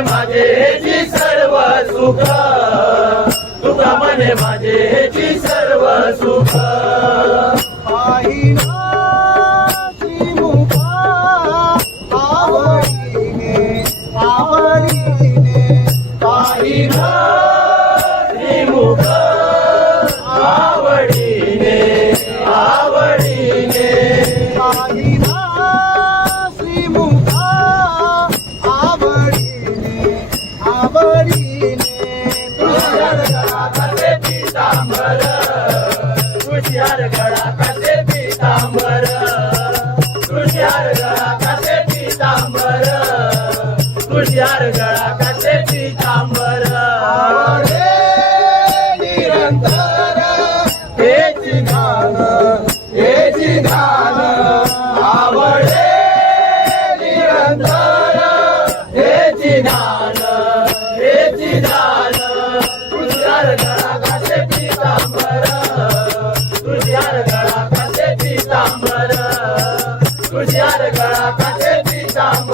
म्हणे माझे हेची सर्व सुख. तुका म्हणे माझे हेची सर्व सुख. रक्ताचे पितांबर. निरंतर. हेच गाण हेच गाण आवडे निरंतर. हेच गाण हेच गाण तुझ्या गळाचे पितांबर. तुझ्या गळाचे पितांबर. तुझ्या गळाचे पितांबर.